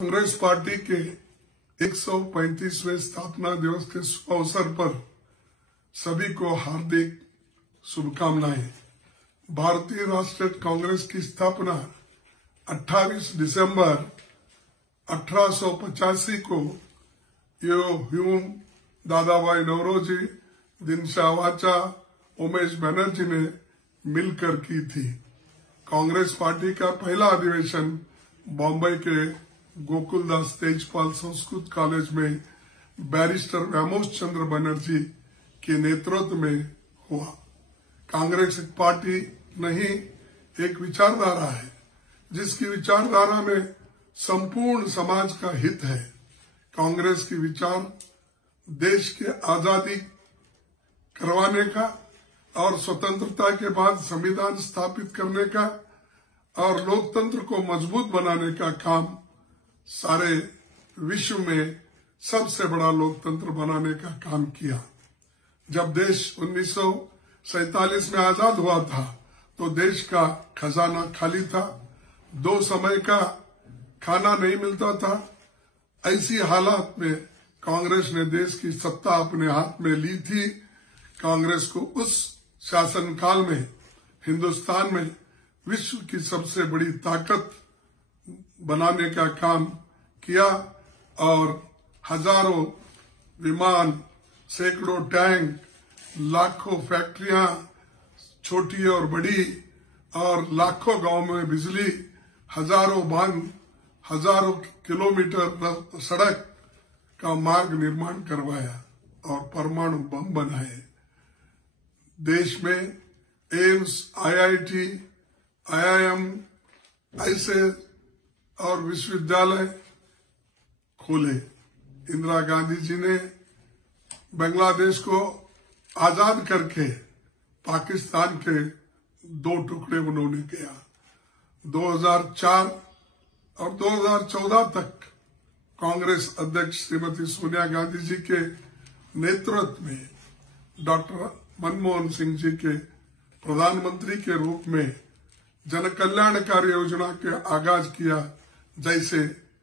Congress party के 135वें स्थापना दिवस के शुभ अवसर पर सभी को हार्दिक शुभकामनाएं। भारतीय राष्ट्रीय कांग्रेस की स्थापना 28 दिसंबर 1885 को यो ह्यूम, दादाभाई नौरोजी, दिनशा वाचा, उमेश बनर्जी ने मिलकर की थी। कांग्रेस पार्टी का पहला अधिवेशन बॉम्बे के गोकुलदास तेजपाल संस्कृत कॉलेज में बैरिस्टर व्यामोश चंद्र बनर्जी के नेतृत्व में हुआ। कांग्रेस एक पार्टी नहीं, एक विचारधारा है, जिसकी विचारधारा में संपूर्ण समाज का हित है। कांग्रेस की विचार देश के आजादी करवाने का और स्वतंत्रता के बाद संविधान स्थापित करने का और लोकतंत्र को मजबूत बनाने का काम, सारे विश्व में सबसे बड़ा लोकतंत्र बनाने का काम किया। जब देश 1947 में आजाद हुआ था तो देश का खजाना खाली था, 2 समय का खाना नहीं मिलता था। ऐसी हालात में कांग्रेस ने देश की सत्ता अपने हाथ में ली थी। कांग्रेस को उस शासनकाल में हिंदुस्तान में विश्व की सबसे बड़ी ताकत बनाने का काम किया और हजारों विमान, सैकड़ों टैंक, लाखों फैक्ट्रियां, छोटी और बड़ी, और लाखों गांव में बिजली, हजारों बांध, हजारों किलोमीटर सड़क का मार्ग निर्माण करवाया और परमाणु बम बनाए। देश में एम्स, आईआईटी, आईआईएम ऐसे और विश्वविद्यालय खोले। इंदिरा गांधी जी ने बांग्लादेश को आजाद करके पाकिस्तान के 2 टुकड़े उन्होंने किया। 2004 और 2014 तक कांग्रेस अध्यक्ष श्रीमती सोनिया गांधी जी के नेतृत्व में डॉक्टर मनमोहन सिंह जी के प्रधानमंत्री के रूप में जन कल्याणकारी योजना के आगाज किया, जैसे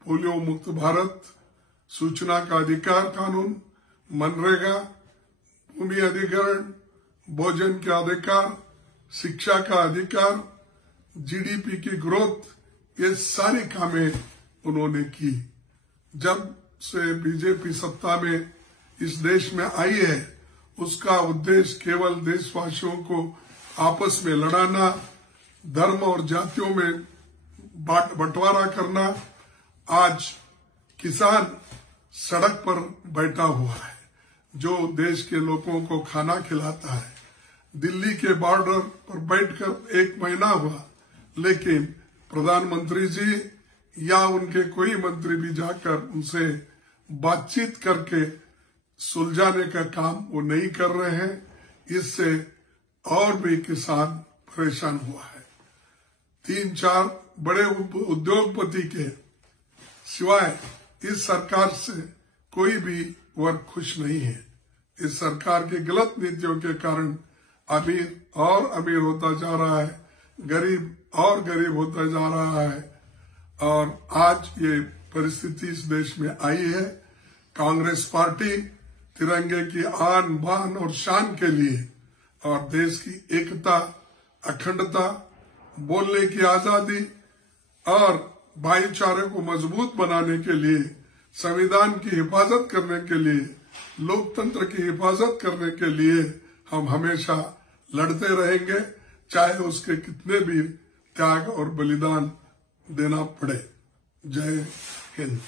पोलियो मुक्त भारत, सूचना का अधिकार कानून, मनरेगा, भूमि अधिग्रहण, भोजन का अधिकार, शिक्षा का अधिकार, जीडीपी की ग्रोथ, ये सारी कामें उन्होंने की। जब से बीजेपी सत्ता में इस देश में आई है, उसका उद्देश्य केवल देशवासियों को आपस में लड़ाना, धर्म और जातियों में बंटवारा करना। आज किसान सड़क पर बैठा हुआ है, जो देश के लोगों को खाना खिलाता है। दिल्ली के बॉर्डर पर बैठकर 1 महीना हुआ, लेकिन प्रधानमंत्री जी या उनके कोई मंत्री भी जाकर उनसे बातचीत करके सुलझाने का काम वो नहीं कर रहे हैं। इससे और भी किसान परेशान हुआ है। 3-4 बड़े उद्योगपति के सिवाय इस सरकार से कोई भी वर्ग खुश नहीं है। इस सरकार की गलत नीतियों के कारण अमीर और अमीर होता जा रहा है, गरीब और गरीब होता जा रहा है, और आज ये परिस्थिति इस देश में आई है। कांग्रेस पार्टी तिरंगे की आन बान और शान के लिए और देश की एकता, अखंडता, बोलने की आजादी और भाईचारे को मजबूत बनाने के लिए, संविधान की हिफाजत करने के लिए, लोकतंत्र की हिफाजत करने के लिए हम हमेशा लड़ते रहेंगे, चाहे उसके कितने भी त्याग और बलिदान देना पड़े। जय हिंद।